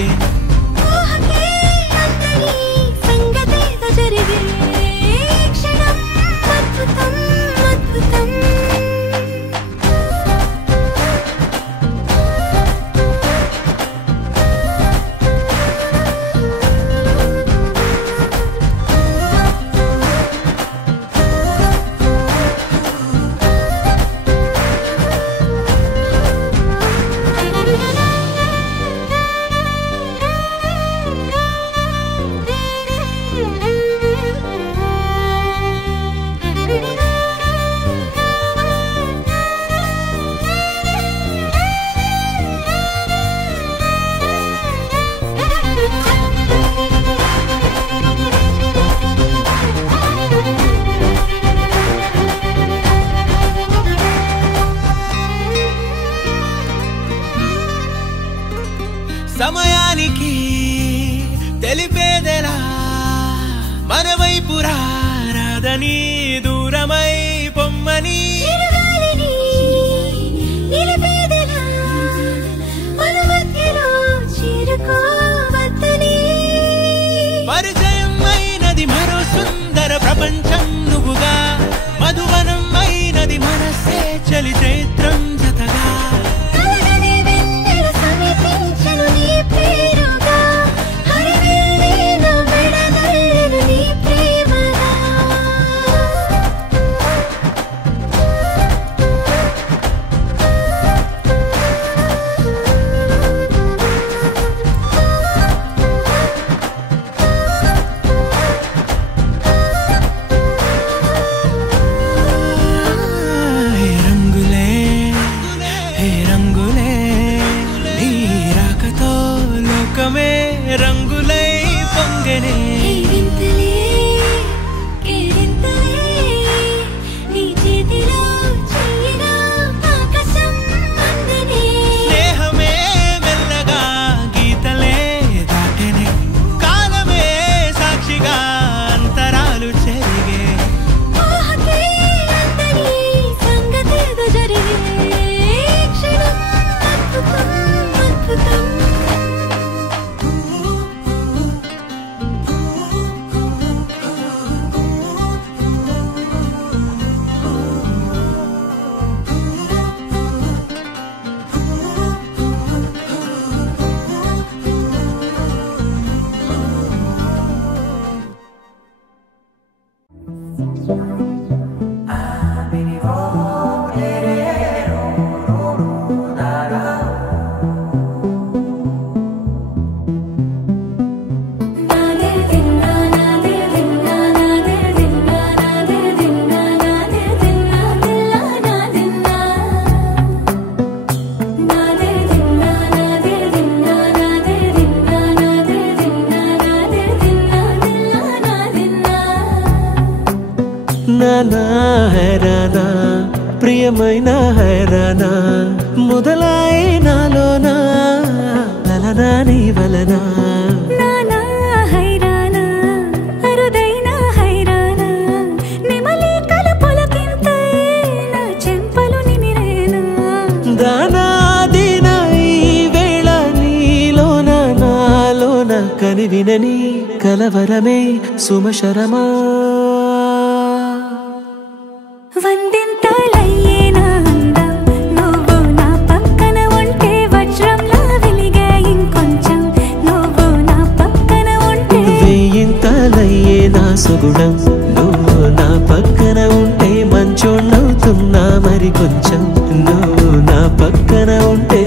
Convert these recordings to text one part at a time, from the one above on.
వెలిగే సమయానికి తెలిపేదెలా మన వైపు రాదని దూరమై పొమ్మని పరిచయం అయినది మరో సుందర ప్రపంచం నువ్వుగా మధువనం అయినది మనసే చలి చైత్రం జతగా రంగులై పొంగనే స్నేహమే మెల్లగా గీతలే దాటనే కాలమే సాక్షిగా అంతరాలు చెరిగే నానా హైరానా ప్రియమైన హైరానా మొదలై నాలోనా లలనా నీ వలనా నానా హైరానా అరుదైన హైరానా నిమలి కలపులకింతై నా చెంపలు నిమిరేనా దానా దీనా ఈ వేళ నీలోన నాలోన కనివినని కలవరమే సుమశరమా వందింతలయ్యేనా అందం నువ్వు నా పక్కన ఉంటే వజ్రంలా వెలిగే ఇంకొంచెం నువ్వు నా పక్కన ఉంటే వెయ్యింతలయ్యేనా సుగుణం నువ్వు నా పక్కన ఉంటే మంచోణ్ణవుతున్నా మరి కొంచెం నువ్వు నా పక్కన ఉంటే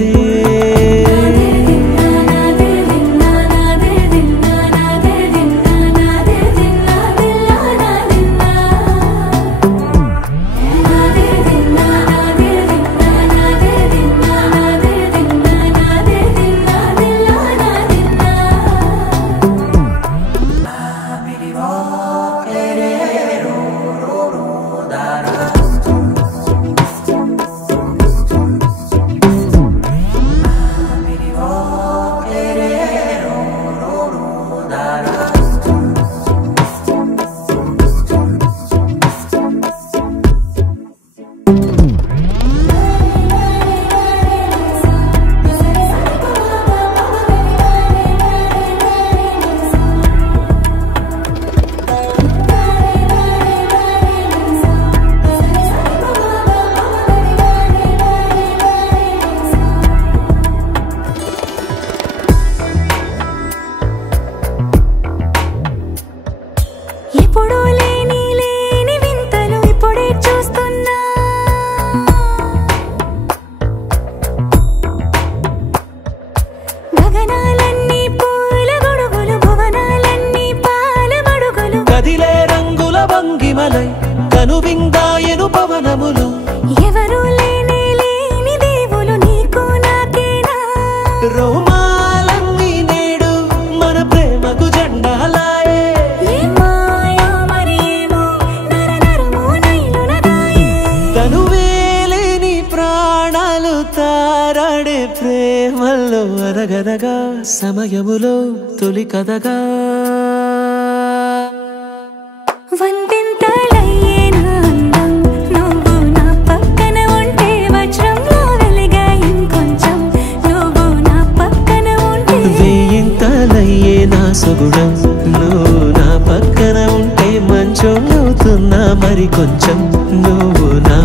కనువిందాయను పవనములు ఎవరు లేని దేవులు నీకు నాకేనా రోమాలన్నీ నేడు మన ప్రేమకు జెండాలాయే మాయా మరేమో నరనరమో నైలునదాయే తనువేలేని ప్రాణాలు తారాడే ప్రేమల్లో అరగదగా సమయములో తొలి కథగా వందింతలయ్యే నా అందం నువ్వు నా పక్కన ఉంటే వజ్రంలో వెలిగా ఇంకొంచెం నువ్వు నా పక్కన ఉంటే వేయింతలయ్యే నా సుగుణం నువ్వు నా పక్కన ఉంటే మంచోళ్ళవుతున్నా మరి కొంచెం నువ్వు నా